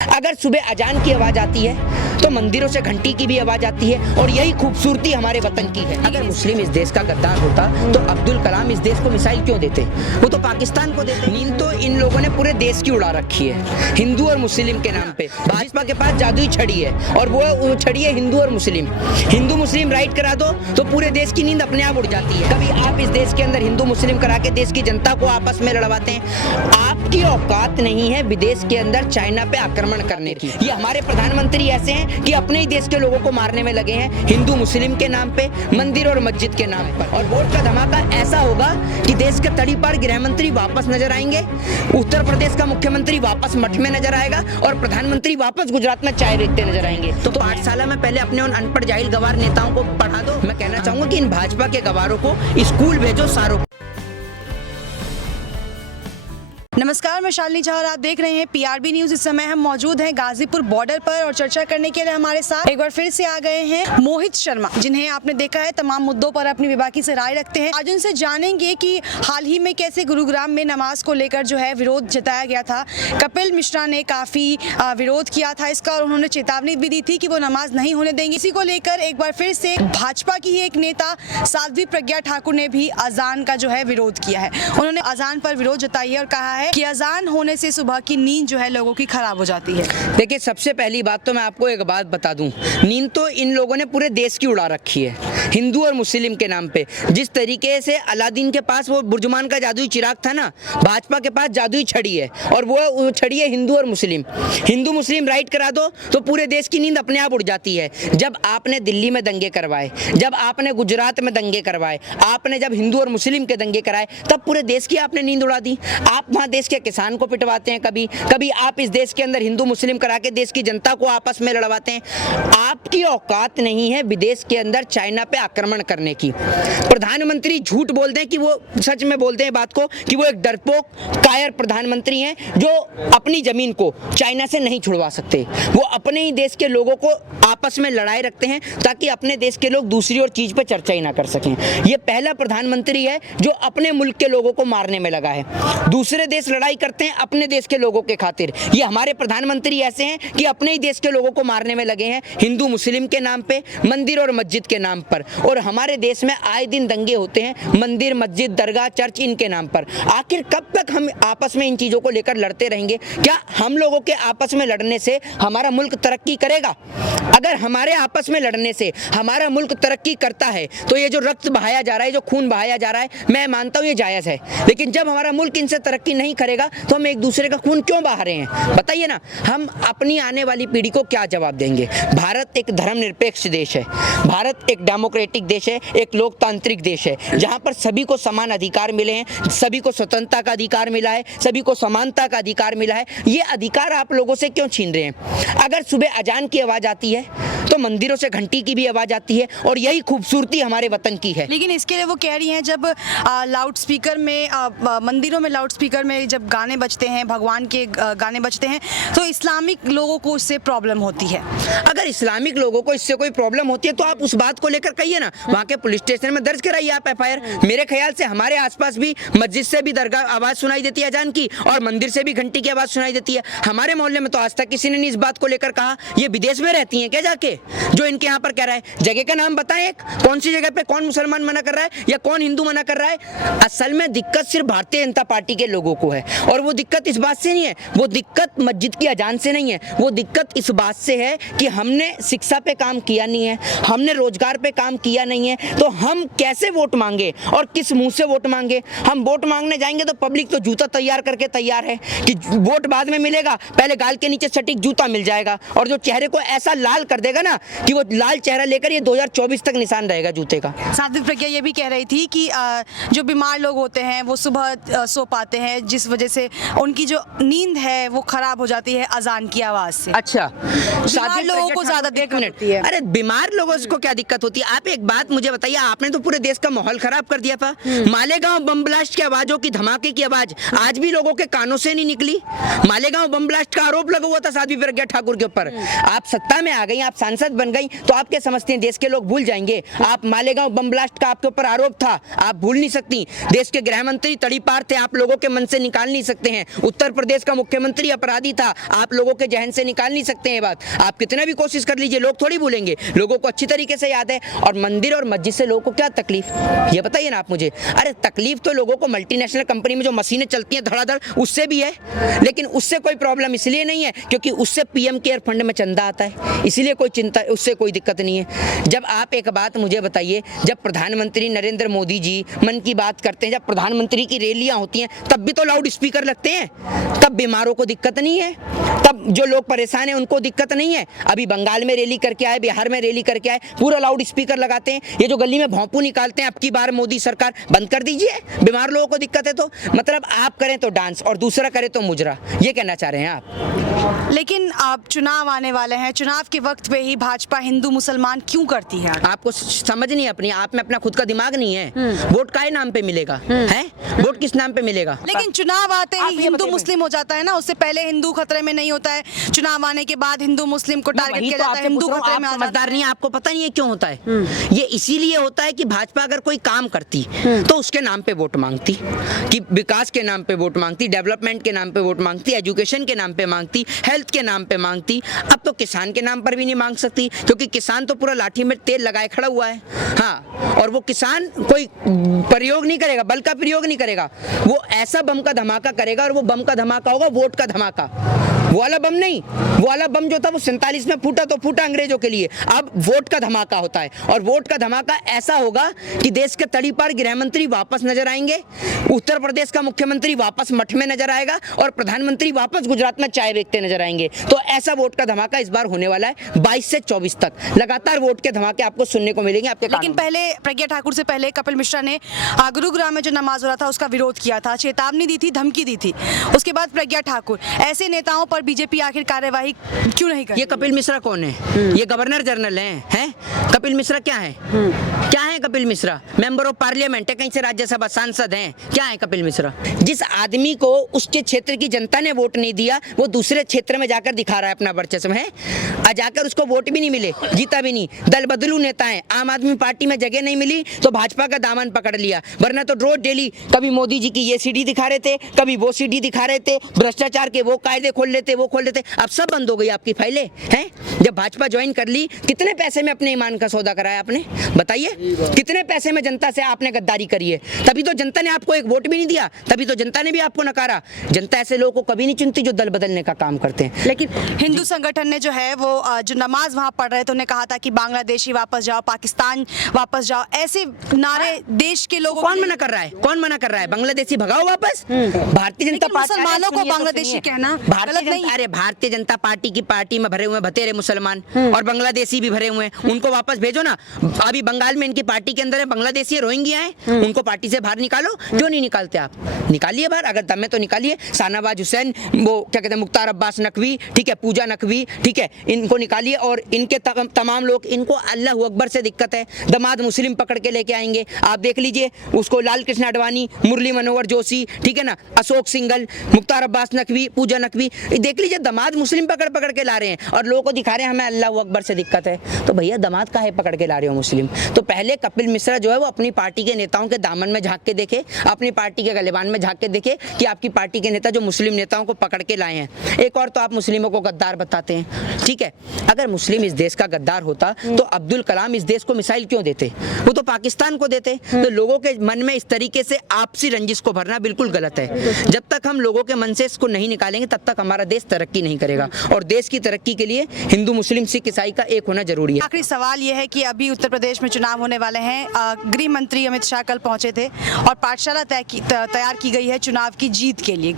अगर सुबह अजान की आवाज आती है तो मंदिरों से घंटी की भी आवाज आती है और यही खूबसूरती हमारे वतन की है। अगर मुस्लिम इस देश का गद्दार होता तो अब्दुल कलाम इस देश को मिसाइल क्यों देते, वो तो पाकिस्तान को देते। नींद तो इन लोगों ने पूरे देश की उड़ा रखी है हिंदू और मुस्लिम के नाम पे। भाजपा के पास जादुई छड़ी है और वो छड़ी है हिंदू और मुस्लिम। हिंदू मुस्लिम राइट करा दो तो पूरे देश की नींद अपने आप उड़ जाती है। कभी आप इस देश के अंदर हिंदू मुस्लिम करा के देश की जनता को आपस में लड़वाते हैं। आपकी औकात नहीं है विदेश के अंदर चाइना पे आक्रमण करने की। ये हमारे प्रधानमंत्री ऐसे हैं कि अपने ही देश के लोगों को मारने में लगे हैं हिंदू मुस्लिम के नाम पे, मंदिर और मस्जिद के नाम पर। और वोट का धमाका ऐसा होगा कि देश के तड़ी पार गृह मंत्री वापस नजर आएंगे, उत्तर प्रदेश का मुख्यमंत्री वापस मठ में नजर आएगा और प्रधानमंत्री वापस गुजरात में चाय बेचते नजर आएंगे। तो 8 साल में पहले अपने उन अनपढ़ जाहिल गवार नेताओं को पढ़ा दो। मैं कहना चाहूंगा कि इन भाजपा के गवारों को स्कूल भेजो सारों। नमस्कार, मैं शालिनी झा और आप देख रहे हैं पीआरबी न्यूज। इस समय हम मौजूद हैं गाजीपुर बॉर्डर पर और चर्चा करने के लिए हमारे साथ एक बार फिर से आ गए हैं मोहित शर्मा, जिन्हें आपने देखा है तमाम मुद्दों पर अपनी बेबाकी से राय रखते हैं। आज उनसे जानेंगे कि हाल ही में कैसे गुरुग्राम में नमाज को लेकर जो है विरोध जताया गया था। कपिल मिश्रा ने काफी विरोध किया था इसका और उन्होंने चेतावनी भी दी थी कि वो नमाज नहीं होने देंगे। इसी को लेकर एक बार फिर से भाजपा की ही एक नेता साध्वी प्रज्ञा ठाकुर ने भी अजान का जो है विरोध किया है। उन्होंने अजान पर विरोध जताई है और कहा है कि अजान होने से सुबह की नींद जो है लोगों की खराब हो जाती है। देखिए, सबसे पहली बात तो मैं आपको एक बात बता दूं, नींद तो इन लोगों ने पूरे देश की उड़ा रखी है हिंदू और मुस्लिम के नाम पे। जिस तरीके से अलादीन के पास वो बुर्जुमान का जादुई चिराग था ना, भाजपा के पास जादुई छड़ी है और वो छड़ी है हिंदू और मुस्लिम। हिंदू मुस्लिम राइट करा दो तो पूरे देश की नींद अपने आप उड़ जाती है। जब आपने दिल्ली में दंगे करवाए, जब आपने गुजरात में दंगे करवाए, आपने जब हिंदू और मुस्लिम के दंगे कराए, तब पूरे देश की आपने नींद उड़ा दी। आप वहाँ देश के किसान को पिटवाते हैं, कभी आप इस देश के अंदर हिंदू मुस्लिम करा के देश की जनता को आपस में लड़वाते हैं। आपकी औकात नहीं है विदेश के अंदर चाइना पे आक्रमण करने की। प्रधानमंत्री झूठ बोलते हैं कि वो सच में बोलते हैं बात को कि वो एक डरपोक कायर प्रधानमंत्री हैं जो अपनी जमीन को चाइना से नहीं छुड़वा सकते। वो अपने ही देश के लोगों को आपस में लड़ाए रखते हैं ताकि अपने देश के लोग दूसरी और चीज पे चर्चा ही ना कर सकें। ये पहला प्रधानमंत्री है जो अपने मुल्क के लोगों को मारने में लगा है। दूसरे देश लड़ाई करते हैं अपने देश के लोगों के खातिर। ये हमारे प्रधानमंत्री ऐसे हैं कि अपने ही देश के लोगों को मारने में लगे हैं हिंदू मुस्लिम के नाम पे, मंदिर और मस्जिद के नाम पर। और हमारे देश में आए दिन दंगे होते हैं मंदिर मस्जिद दरगाह चर्च इनके नाम पर। आखिर कब तक हम आपस में इन चीजों को लेकर लड़ते रहेंगे? क्या हम लोगों के आपस में लड़ने से हमारा मुल्क तरक्की करेगा? अगर हमारे आपस में लड़ने से हमारा मुल्क तरक्की करता है तो ये जो रक्त बहाया जा रहा है, जो खून बहाया जा रहा है, मैं मानता हूँ ये जायज़ है। लेकिन जब हमारा मुल्क इनसे तरक्की नहीं करेगा तो हम एक दूसरे का खून क्यों बहा रहे हैं? बताइए ना, हम अपनी आने वाली पीढ़ी को क्या जवाब देंगे? भारत एक धर्मनिरपेक्ष देश है, भारत एक डेमोक्रेटिक देश है, एक लोकतांत्रिक देश है जहाँ पर सभी को समान अधिकार मिले हैं, सभी को स्वतंत्रता का अधिकार मिला है, सभी को समानता का अधिकार मिला है। ये अधिकार आप लोगों से क्यों छीन रहे हैं? अगर सुबह अजान की आवाज़ आती है तो मंदिरों से घंटी की भी आवाज आती है और यही खूबसूरती हमारे वतन की है। लेकिन इसके लिए वो कह रही हैं जब लाउड स्पीकर में मंदिरों में लाउड स्पीकर में जब गाने बजते हैं, भगवान के गाने बजते हैं, तो इस्लामिक लोगों को उससे प्रॉब्लम होती है। अगर इस्लामिक लोगों को इससे कोई प्रॉब्लम होती है तो आप उस बात को लेकर कहिए ना, वहाँ के पुलिस स्टेशन में दर्ज कराइए आप एफआईआर। मेरे ख्याल से हमारे आसपास भी मस्जिद से भी दरगाह आवाज सुनाई देती है अजान की और मंदिर से भी घंटी की आवाज सुनाई देती है। हमारे मोहल्ले में तो आज तक किसी ने नहीं इस बात को लेकर कहा। ये विदेश में रहती हैं क्या जाके जो इनके यहाँ पर कह रहा है? जगह का नाम बताएं, एक कौन सी जगह पे कौन मुसलमान मना कर रहा है या कौन हिंदू मना कर रहा है? असल में दिक्कत सिर्फ भारतीय जनता पार्टी के लोगों को है और वो दिक्कत इस बात से नहीं है, वो दिक्कत मस्जिद की अजान से नहीं है, वो दिक्कत इस बात से है कि हमने शिक्षा पे काम किया नहीं है, हमने रोजगार पे काम किया नहीं है। तो हम कैसे वोट मांगे और किस मुंह से वोट मांगे? हम वोट मांगने जाएंगे तो पब्लिक तो जूता तैयार करके तैयार है कि वोट बाद में मिलेगा, पहले गाल के नीचे सटीक जूता मिल जाएगा और जो चेहरे को ऐसा लाल कर देगा ना कि वो लाल चेहरा लेकर ये 2024 तक निशान रहेगा जूते का। साध्वी प्रज्ञा ये भी कह रही थी कि जो बीमार लोग होते हैं वो सुबह सो पाते हैं, जिस वजह से उनकी जो नींद है वो खराब हो जाती है अजान की आवाज से। अच्छा, बीमार लोगों को ज्यादा दिक्कत होती है। अरे बीमार लोगों को क्या दिक्कत होती है? आप एक बात मुझे बताइए, आपने तो पूरे देश का माहौल खराब कर दिया था। मालेगांव बम ब्लास्ट की आवाजों की धमाके की आवाज आज भी लोगों के कानों से नहीं निकली। मालेगांव बम ब्लास्ट का आरोप लगा हुआ था साध्वी प्रज्ञा ठाकुर के ऊपर। आप सत्ता में आ गई, आप सांसद सांसद बन गई तो आप क्या समझते हैं देश के लोग भूल जाएंगे? आप मालेगांव बम ब्लास्ट का आपके ऊपर आरोप था, आप भूल नहीं सकती। देश के गृह मंत्री तड़ीपार थे, आप लोगों के मन से निकाल नहीं सकते हैं। उत्तर प्रदेश का मुख्यमंत्री अपराधी था, आप लोगों के जहन से निकाल नहीं सकते हैं बात। आप कितना भी कोशिश कर लीजिए, लोग थोड़ी भूलेंगे, लोगों को अच्छी तरीके से याद है। और मंदिर और मस्जिद से लोगों को क्या तकलीफ, ये बताइए ना आप मुझे। अरे तकलीफ तो लोगों को मल्टीनेशनल कंपनी में जो मशीनें चलती हैं धड़ाधड़, उससे भी है, लेकिन उससे कोई प्रॉब्लम इसलिए नहीं है क्योंकि उससे पीएम केयर फंड में चंदा आता है, इसलिए कोई चिंता, उससे कोई दिक्कत नहीं है। जब आप एक बात मुझे बताइए, जब प्रधानमंत्री नरेंद्र मोदी जी मन की बात करते हैं, जब प्रधानमंत्री की रैलियां होती हैं, तब भी तो लाउड स्पीकर लगते हैं, तब बीमारों को दिक्कत नहीं है, तब जो लोग परेशान हैं उनको दिक्कत नहीं है। अभी बंगाल में रैली करके आए, बिहार में रैली करके आए, पूरा लाउड स्पीकर लगाते हैं। ये जो गली में भौंपू निकालते हैं, अब की बार मोदी सरकार बंद कर दीजिए, बीमार लोगों को दिक्कत है तो। मतलब आप करें तो डांस और दूसरा करे तो मुजरा, ये कहना चाह रहे हैं आप। लेकिन अब चुनाव आने वाले हैं, चुनाव के वक्त पे ही भाजपा हिंदू मुसलमान क्यों करती है? आपको समझ नहीं अपनी, आप में अपना खुद का दिमाग नहीं है। वोट काहे नाम पे मिलेगा है? वोट किस नाम पे मिलेगा? लेकिन चुनाव आते ही हिंदू मुस्लिम हो जाता है ना, उससे पहले हिंदू खतरे में नहीं होता है, चुनाव आने के बाद हिंदू मुस्लिम को टारगेट किया जाता है, हिंदू खतरे में आ जाता समझदार नहीं है, आपको पता नहीं है क्यों होता है। ये इसीलिए होता है कि भाजपा अगर कोई काम करती तो उसके नाम पे वोट मांगती, कि विकास के नाम पे वोट मांगती, डेवलपमेंट के नाम पे वोट मांगती, एजुकेशन के नाम पे मांगती, हेल्थ के नाम पे मांगती। अब तो किसान के नाम पर भी नहीं मांग सकती, क्योंकि किसान तो पूरा लाठी में तेल लगाए खड़ा हुआ है। हाँ, और वो किसान कोई प्रयोग नहीं करेगा, बल का प्रयोग नहीं करेगा, वो ऐसा बम का धमाका करेगा, और वो बम का धमाका होगा वोट का धमाका। वो वाला बम नहीं, वो वाला बम जो था वो 47 में फूटा तो फूटा अंग्रेजों के लिए, अब वोट का धमाका होता है। और वोट का धमाका ऐसा होगा कि देश के तड़ीपार गृह मंत्री वापस नजर आएंगे, उत्तर प्रदेश का मुख्यमंत्री वापस मठ में नजर आएगा, और प्रधानमंत्री वापस गुजरात में चाय बेचते नजर आएंगे। तो ऐसा वोट का धमाका इस बार होने वाला है। 22 से 24 तक लगातार वोट के धमाके आपको सुनने को मिलेंगे आपके। लेकिन पहले प्रज्ञा ठाकुर से पहले कपिल मिश्रा ने गुरुग्राम में जो नमाज हो रहा था उसका विरोध किया था, चेतावनी दी थी, धमकी दी थी। उसके बाद प्रज्ञा ठाकुर, ऐसे नेताओं पर बीजेपी आखिर कार्यवाही क्यों नहीं कर? ये कपिल मिश्रा कौन है? ये गवर्नर जनरल हैं? कपिल मिश्रा क्या है? क्या है Kapil Mishra? Member of parliament है, कहीं से राज्यसभा सांसद हैं, क्या है कपिल मिश्रा? जिस आदमी को उसके क्षेत्र की जनता ने वोट नहीं दिया, वो दूसरे क्षेत्र में जाकर दिखा रहा है अपना वर्चस्व है, जाकर उसको वोट भी नहीं मिले, जीता भी नहीं। दल बदलू नेता है, आम आदमी पार्टी में जगह नहीं मिली तो भाजपा का दामन पकड़ लिया, वरना तो रोज डेली कभी मोदी जी की ये सीडी दिखा रहे थे, कभी वो सीडी दिखा रहे थे, भ्रष्टाचार के वो कायदे खोल लेते, वो खोल लेते। अब सब बंद हो गई आपकी फाइलें हैं। जब भाजपा ज्वाइन कर ली, कितने पैसे में अपने ईमान का सौदा कराया आपने, बताइए? कितने पैसे में जनता से आपने गद्दारी करी है? तभी तो जनता ने आपको एक वोट भी नहीं दिया, तभी तो जनता ने भी आपको नकारा। जनता ऐसे लोगों को कभी नहीं चुनती जो दल बदलने का काम करते हैं। लेकिन हिंदू संगठन ने जो है वो जो नमाज वहां पढ़ रहे थे, उन्हें कहा था कि बांग्लादेशी वापस जाओ, पाकिस्तान वापस जाओ, ऐसे नारे देश के लोगों। कौन मना कर रहा है? कौन मना कर रहा है? बांग्लादेशी भगाओ वापस। भारतीय जनता पार्टी, मुसलमानों को बांग्लादेशी कहना गलत नहीं। अरे भारतीय जनता पार्टी की पार्टी में भरे हुए भतेरे मुसलमान और बांग्लादेशी भी भरे हुए हैं, उनको वापस भेजो ना। अभी बंगाल में इनकी पार्टी के अंदर है बांग्लादेशी, रोहिंग्या हैं, उनको पार्टी से बाहर निकालो। क्यों नहीं निकालते आप? निकालिए बाहर, अगर दम है तो निकालिए। शाहनवाज हुसैन, वो क्या कहते हैं, मुख्तार अब्बास नकवी, ठीक है, पूजा नकवी, ठीक है, इनको निकालिए। और इनके तमाम लोग, इनको अल्लाह अकबर से दिक्कत है, दमाद मुस्लिम पकड़ के लेके आएंगे। आप देख लीजिए उसको, लाल कृष्ण आडवाणी, मुरली मनोहर जोशी, ठीक है ना, अशोक सिंघल, मुख्तार अब्बास नकवी, पूजा नकवी, देख लीजिए दमाद मुस्लिम पकड़ पकड़ के ला रहे हैं, और लोगों को दिखा रहे हैं हमें अल्लाह अकबर से दिक्कत है। तो भैया दमाद काहे पकड़ के ला रहे हो मुस्लिम? तो पहले कपिल मिश्रा जो है वो अपनी पार्टी के नेताओं के दामन में झांक के देखे, अपनी पार्टी के गलेबान में झांक के देखे कि आपकी पार्टी के नेता जो मुस्लिम नेताओं को पकड़ के लाए हैं। एक और तो आप मुस्लिमों को गद्दार बताते हैं, ठीक है। अगर मुस्लिम इस देश का गद्दार होता तो अब्दुल कलाम इस देश को मिसाइल क्यों देते? वो तो पाकिस्तान को देते। तो लोगों के मन में इस तरीके से आपसी रंजिश को भरना बिल्कुल गलत है। जब तक हम लोगों के मन से इसको नहीं निकालेंगे तब तक हमारा देश तरक्की नहीं करेगा, और देश की तरक्की के लिए हिंदू मुस्लिम सिख ईसाई का एक होना जरूरी है। आखिरी सवाल यह है कि अभी उत्तर प्रदेश में चुनाव होने वाले हैं, गृह मंत्री अमित शाह कल पहुंचे थे और पाठशाला तैयार की गई है चुनाव की जीत के लिए,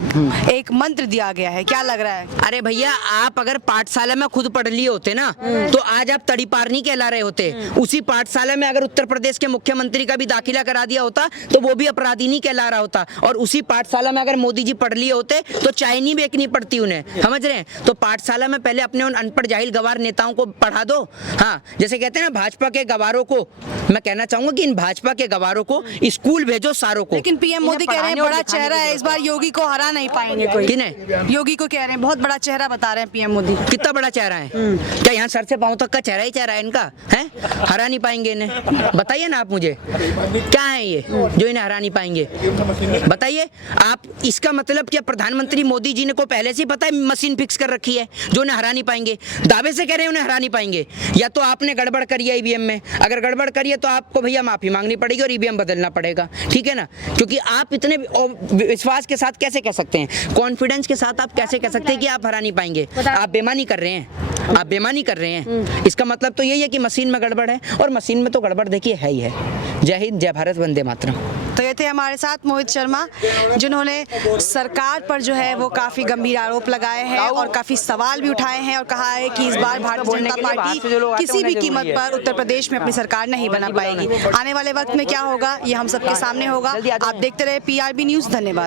एक मंत्र दिया गया है, क्या लग रहा है? अरे भैया, आप अगर पाठशाला में खुद पढ़ लिए होते ना तो आज आप तड़ीपार नहीं कहला रहे होते। उसी पाठशाला में अगर उत्तर प्रदेश के मुख्यमंत्री का भी दाखिला करा दिया होता तो वो भी अपराधी नहीं कहला रहा होता। और उसी पाठशाला में अगर मोदी जी पढ़ लिए होते तो चाय नहीं बेचनी पड़ती उन्हें, समझ रहे हैं? तो पाठशाला में पहले अपने उन अनपढ़ जाहिल गवार नेताओं को पढ़ा दो। हाँ, जैसे कहते हैं ना भाजपा के गवारों को, मैं कहना चाहूंगा कि इन भाजपा के गवारों को स्कूल भेजो सारों को। लेकिन पीएम मोदी कह रहे हैं बड़ा चेहरा है, इस बार योगी को हरा नहीं पाएंगे कोई। किन्हें? योगी को कह रहे हैं बहुत बड़ा चेहरा बता रहे हैं पीएम मोदी। कितना बड़ा चेहरा है? क्या यहाँ सर से पांव तक का चेहरा ही चेहरा है इनका? है, हरा नहीं पाएंगे इन्हें? बताइए ना आप मुझे, क्या है ये जो इन्हें हरा नहीं पाएंगे? बताइए आप। इसका मतलब क्या प्रधानमंत्री मोदी जी ने को पहले से पता है मशीन फिक्स कर रखी है जो उन्हें हरा नहीं पाएंगे? दावे से कह रहे हैं उन्हें हरा नहीं पाएंगे। या तो आपने गड़बड़ करी है ईवीएम में, अगर गड़बड़ करी है तो आपको भैया माफी मांगनी पड़ेगी और ईवीएम बदलना पड़ेगा, ठीक है ना? क्योंकि आप इतने विश्वास के साथ कैसे कह सकते हैं, कॉन्फिडेंस के साथ आप कैसे कह सकते हैं कि आप हरा नहीं पाएंगे? आप बेईमानी कर रहे हैं, आप बेईमानी कर रहे हैं। इसका मतलब तो यही है कि मशीन में गड़बड़ है, और मशीन में तो गड़बड़ देखिए है ही है। जय हिंद, जय भारत, वंदे मातरम। तो ये थे हमारे साथ मोहित शर्मा, जिन्होंने सरकार पर जो है वो काफी गंभीर आरोप लगाए हैं और काफी सवाल भी उठाए हैं और कहा है कि इस बार भारतीय जनता पार्टी किसी भी कीमत पर उत्तर प्रदेश में अपनी सरकार नहीं बना पाएगी। आने वाले वक्त में क्या होगा ये हम सबके सामने होगा। आप देखते रहे PRB न्यूज़। धन्यवाद।